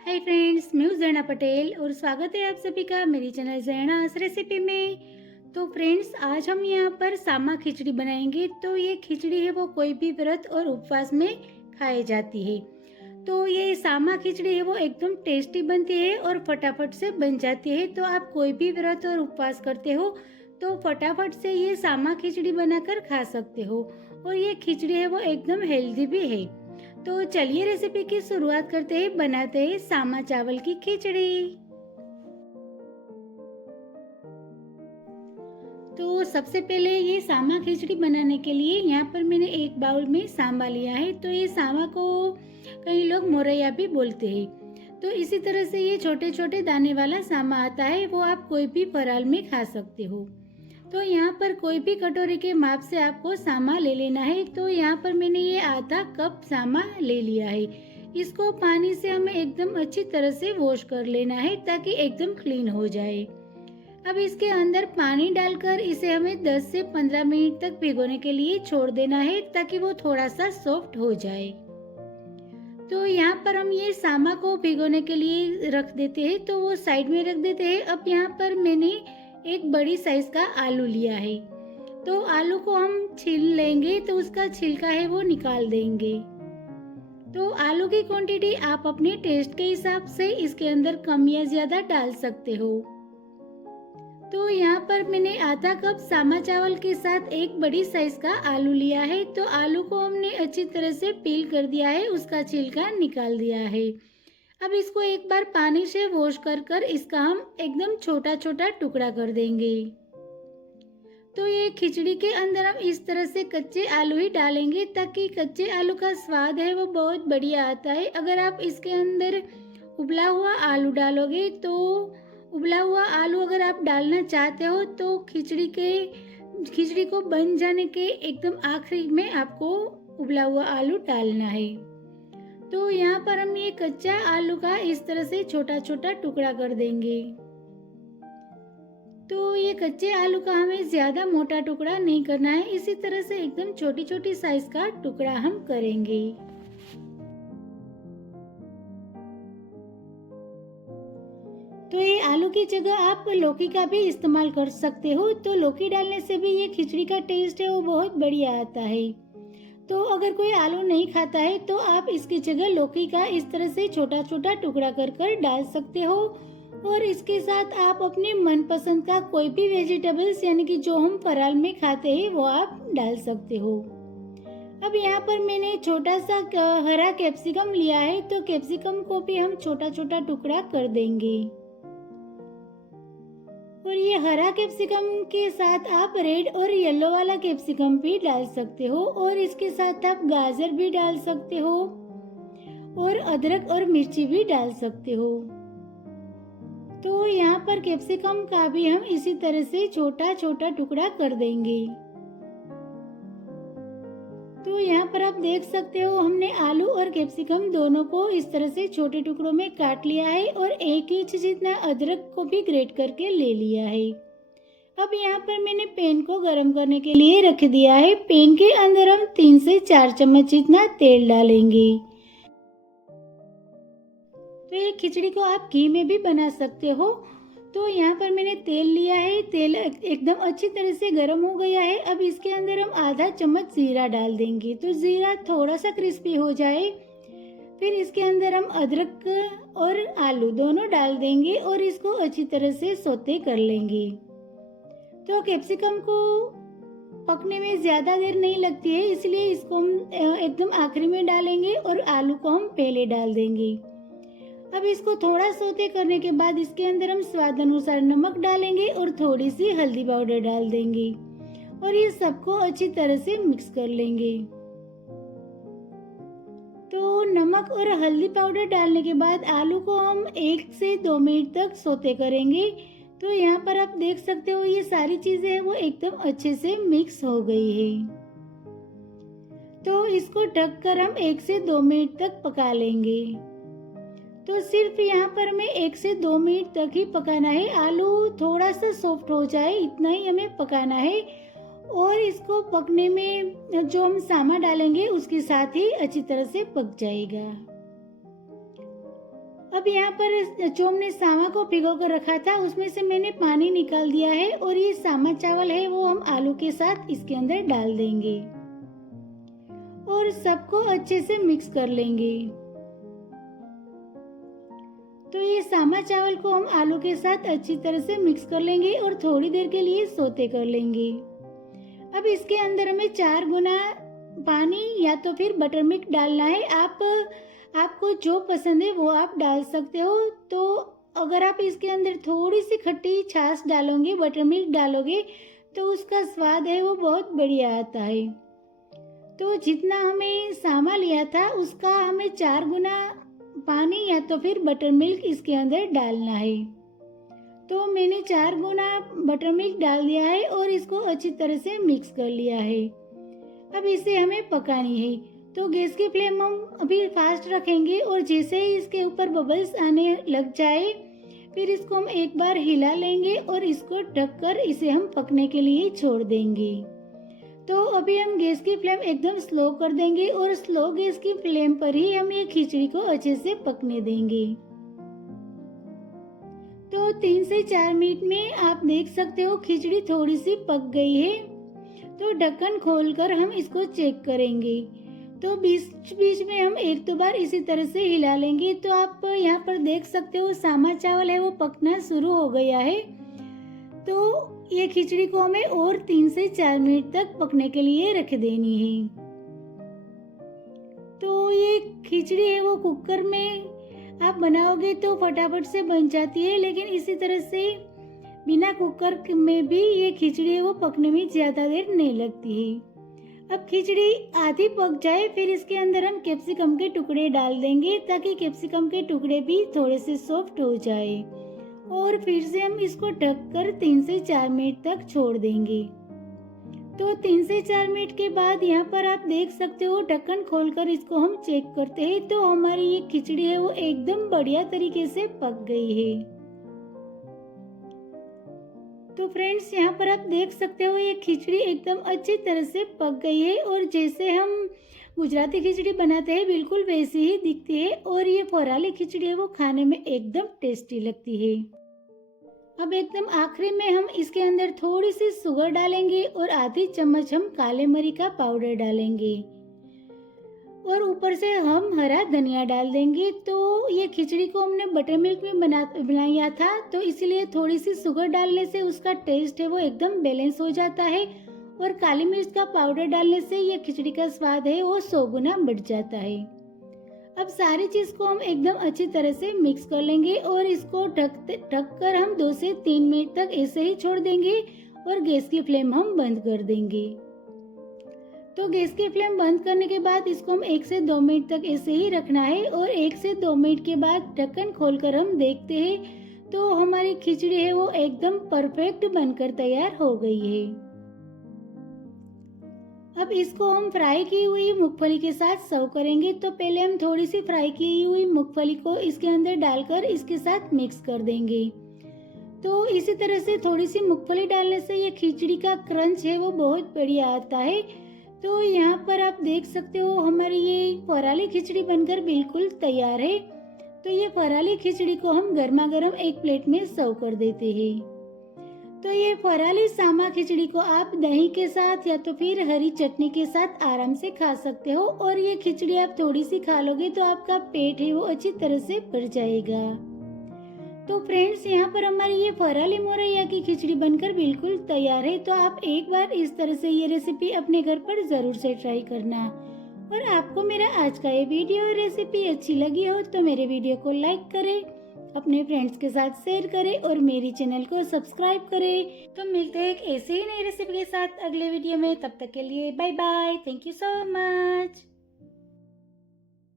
Hi friends, मैं हूँ ज़रना पटेल और स्वागत है आप सभी का मेरी चैनल ज़रनास रेसिपी में। तो फ्रेंड्स, आज हम यहाँ पर सामा खिचड़ी बनाएंगे। तो ये खिचड़ी है वो कोई भी व्रत और उपवास में खाई जाती है। तो ये सामा खिचड़ी है वो एकदम टेस्टी बनती है और फटाफट से बन जाती है। तो आप कोई भी व्रत और उपवास करते हो तो फटाफट से ये सामा खिचड़ी बनाकर खा सकते हो। और ये खिचड़ी है वो एकदम हेल्दी भी है। तो चलिए रेसिपी की शुरुआत करते हैं। बनाते हैं सामा चावल की खिचड़ी। तो सबसे पहले ये सामा खिचड़ी बनाने के लिए यहाँ पर मैंने एक बाउल में सांबा लिया है। तो ये सांबा को कई लोग मोरैया भी बोलते हैं। तो इसी तरह से ये छोटे छोटे दाने वाला सांबा आता है, वो आप कोई भी फराल में खा सकते हो। तो यहाँ पर कोई भी कटोरी के माप से आपको सामा ले लेना है। तो यहाँ पर मैंने ये आधा कप सामा ले लिया है। इसको पानी से हमें एकदम अच्छी तरह से वॉश कर लेना है ताकि एकदम क्लीन हो जाए। अब इसके अंदर पानी डालकर इसे हमें 10 से 15 मिनट तक भिगोने के लिए छोड़ देना है ताकि वो थोड़ा सा सॉफ्ट हो जाए। तो यहाँ पर हम ये सामा को भिगोने के लिए रख देते हैं, तो वो साइड में रख देते हैं। अब यहाँ पर मैंने एक बड़ी साइज का आलू लिया है। तो आलू को हम छील लेंगे, तो उसका छिलका है वो निकाल देंगे। तो आलू की क्वांटिटी आप अपने टेस्ट के हिसाब से इसके अंदर कम या ज्यादा डाल सकते हो। तो यहाँ पर मैंने आधा कप सामा चावल के साथ एक बड़ी साइज का आलू लिया है। तो आलू को हमने अच्छी तरह से पील कर दिया है, उसका छिलका निकाल दिया है। अब इसको एक बार पानी से वॉश कर कर इसका हम एकदम छोटा छोटा टुकड़ा कर देंगे। तो ये खिचड़ी के अंदर हम इस तरह से कच्चे आलू ही डालेंगे ताकि कच्चे आलू का स्वाद है वो बहुत बढ़िया आता है। अगर आप इसके अंदर उबला हुआ आलू डालोगे तो उबला हुआ आलू अगर आप डालना चाहते हो तो खिचड़ी को बन जाने के एकदम आखिरी में आपको उबला हुआ आलू डालना है। तो यहाँ पर हम ये कच्चा आलू का इस तरह से छोटा छोटा टुकड़ा कर देंगे। तो ये कच्चे आलू का हमें ज्यादा मोटा टुकड़ा नहीं करना है, इसी तरह से एकदम छोटी छोटी साइज का टुकड़ा हम करेंगे। तो ये आलू की जगह आप लौकी का भी इस्तेमाल कर सकते हो। तो लौकी डालने से भी ये खिचड़ी का टेस्ट है वो बहुत बढ़िया आता है। तो अगर कोई आलू नहीं खाता है तो आप इसकी जगह लौकी का इस तरह से छोटा छोटा टुकड़ा कर कर डाल सकते हो। और इसके साथ आप अपने मनपसंद का कोई भी वेजिटेबल्स यानी कि जो हम फराल में खाते हैं वो आप डाल सकते हो। अब यहाँ पर मैंने छोटा सा हरा कैप्सिकम लिया है। तो कैप्सिकम को भी हम छोटा छोटा टुकड़ा कर देंगे। और ये हरा कैप्सिकम के साथ आप रेड और येलो वाला कैप्सिकम भी डाल सकते हो। और इसके साथ आप गाजर भी डाल सकते हो और अदरक और मिर्ची भी डाल सकते हो। तो यहाँ पर कैप्सिकम का भी हम इसी तरह से छोटा छोटा टुकड़ा कर देंगे। तो यहाँ पर आप देख सकते हो हमने आलू और कैप्सिकम दोनों को इस तरह से छोटे टुकड़ों में काट लिया है और 1 इंच जितना अदरक को भी ग्रेट करके ले लिया है। अब यहाँ पर मैंने पैन को गर्म करने के लिए रख दिया है। पैन के अंदर हम 3 से 4 चम्मच जितना तेल डालेंगे। तो ये खिचड़ी को आप घी में भी बना सकते हो। तो यहाँ पर मैंने तेल लिया है, तेल एकदम अच्छी तरह से गर्म हो गया है। अब इसके अंदर हम आधा चम्मच जीरा डाल देंगे। तो जीरा थोड़ा सा क्रिस्पी हो जाए फिर इसके अंदर हम अदरक और आलू दोनों डाल देंगे और इसको अच्छी तरह से सौते कर लेंगे। तो कैप्सिकम को पकने में ज्यादा देर नहीं लगती है, इसलिए इसको हम एकदम आखिरी में डालेंगे और आलू को हम पहले डाल देंगे। अब इसको थोड़ा सौते करने के बाद इसके अंदर हम स्वाद अनुसार नमक डालेंगे और थोड़ी सी हल्दी पाउडर डाल देंगे और ये सबको अच्छी तरह से मिक्स कर लेंगे। तो नमक और हल्दी पाउडर डालने के बाद आलू को हम 1 से 2 मिनट तक सौते करेंगे। तो यहाँ पर आप देख सकते हो ये सारी चीजें हैं वो एकदम अच्छे से मिक्स हो गई है। तो इसको ढककर हम 1 से 2 मिनट तक पका लेंगे। तो सिर्फ यहाँ पर हमें 1 से 2 मिनट तक ही पकाना है। आलू थोड़ा सा सॉफ्ट हो जाए इतना ही हमें पकाना है। और इसको पकने में जो हम सामा डालेंगे उसके साथ ही अच्छी तरह से पक जाएगा। अब यहाँ पर जो हमने सामा को भिगो कर रखा था उसमें से मैंने पानी निकाल दिया है और ये सामा चावल है वो हम आलू के साथ इसके अंदर डाल देंगे और सबको अच्छे से मिक्स कर लेंगे। तो ये सामा चावल को हम आलू के साथ अच्छी तरह से मिक्स कर लेंगे और थोड़ी देर के लिए सोते कर लेंगे। अब इसके अंदर हमें 4 गुना पानी या तो फिर बटर मिल्क डालना है। आपको जो पसंद है वो आप डाल सकते हो। तो अगर आप इसके अंदर थोड़ी सी खट्टी छाछ डालोगे, बटर मिल्क डालोगे, तो उसका स्वाद है वो बहुत बढ़िया आता है। तो जितना हमें सामा लिया था उसका हमें 4 गुना पानी या तो फिर बटर मिल्क इसके अंदर डालना है। तो मैंने 4 गुना बटर मिल्क डाल दिया है और इसको अच्छी तरह से मिक्स कर लिया है। अब इसे हमें पकानी है। तो गैस की फ्लेम हम अभी फास्ट रखेंगे और जैसे ही इसके ऊपर बबल्स आने लग जाए फिर इसको हम एक बार हिला लेंगे और इसको ढककर इसे हम पकने के लिए छोड़ देंगे। तो अभी हम गैस की फ्लेम एकदम स्लो कर देंगे और स्लो गैस की फ्लेम पर ही हम ये खिचड़ी को अच्छे से पकने देंगे। तो 3 से 4 मिनट में आप देख सकते हो खिचड़ी थोड़ी सी पक गई है। तो ढक्कन खोलकर हम इसको चेक करेंगे। तो बीच बीच में हम 1-2 बार इसी तरह से हिला लेंगे। तो आप यहाँ पर देख सकते हो सामा चावल है वो पकना शुरू हो गया है। तो ये खिचड़ी को हमें और 3 से 4 मिनट तक पकने के लिए रख देनी है। तो ये खिचड़ी है वो कुकर में आप बनाओगे तो फटाफट से बन जाती है, लेकिन इसी तरह से बिना कुकर में भी ये खिचड़ी है वो पकने में ज़्यादा देर नहीं लगती है। अब खिचड़ी आधी पक जाए फिर इसके अंदर हम कैप्सिकम के टुकड़े डाल देंगे ताकि कैप्सिकम के टुकड़े भी थोड़े से सॉफ्ट हो जाए और फिर से हम इसको ढककर 3 से 4 मिनट तक छोड़ देंगे। तो 3 से 4 मिनट के बाद यहाँ पर आप देख सकते हो ढक्कन खोलकर इसको हम चेक करते हैं तो हमारी ये खिचड़ी है वो एकदम बढ़िया तरीके से पक गई है। तो फ्रेंड्स यहाँ पर आप देख सकते हो ये खिचड़ी एकदम अच्छी तरह से पक गई है और जैसे हम गुजराती खिचड़ी बनाते हैं बिल्कुल वैसी ही दिखती है और ये फराली खिचड़ी है वो खाने में एकदम टेस्टी लगती है। अब एकदम आखिरी में हम इसके अंदर थोड़ी सी शुगर डालेंगे और आधी चम्मच हम काले मिर्च का पाउडर डालेंगे और ऊपर से हम हरा धनिया डाल देंगे। तो ये खिचड़ी को हमने बटर मिल्क में बनाया था तो इसलिए थोड़ी सी शुगर डालने से उसका टेस्ट है वो एकदम बैलेंस हो जाता है और काली मिर्च का पाउडर डालने से ये खिचड़ी का स्वाद है वो 100 गुना बढ़ जाता है। अब सारी चीज़ को हम एकदम अच्छी तरह से मिक्स कर लेंगे और इसको ढककर हम 2 से 3 मिनट तक ऐसे ही छोड़ देंगे और गैस की फ्लेम हम बंद कर देंगे। तो गैस की फ्लेम बंद करने के बाद इसको हम 1 से 2 मिनट तक ऐसे ही रखना है और 1 से 2 मिनट के बाद ढक्कन खोलकर हम देखते हैं तो हमारी खिचड़ी है वो एकदम परफेक्ट बनकर तैयार हो गई है। अब इसको हम फ्राई की हुई मूंगफली के साथ सर्व करेंगे। तो पहले हम थोड़ी सी फ्राई की हुई मूंगफली को इसके अंदर डालकर इसके साथ मिक्स कर देंगे। तो इसी तरह से थोड़ी सी मूंगफली डालने से ये खिचड़ी का क्रंच है वो बहुत बढ़िया आता है। तो यहाँ पर आप देख सकते हो हमारी ये फराली खिचड़ी बनकर बिल्कुल तैयार है। तो ये फराली खिचड़ी को हम गर्मा गर्म एक प्लेट में सर्व कर देते हैं। तो ये फराली सामा खिचड़ी को आप दही के साथ या तो फिर हरी चटनी के साथ आराम से खा सकते हो और ये खिचड़ी आप थोड़ी सी खा लोगे तो आपका पेट है वो अच्छी तरह से भर जाएगा। तो फ्रेंड्स यहाँ पर हमारी ये फराली मोरैया की खिचड़ी बनकर बिल्कुल तैयार है। तो आप एक बार इस तरह से ये रेसिपी अपने घर पर ज़रूर से ट्राई करना। और आपको मेरा आज का ये वीडियो और रेसिपी अच्छी लगी हो तो मेरे वीडियो को लाइक करें, अपने फ्रेंड्स के साथ शेयर करें और मेरी चैनल को सब्सक्राइब करें। तो मिलते हैं एक ऐसे ही नई रेसिपी के साथ अगले वीडियो में। तब तक के लिए bye bye. Thank you so much.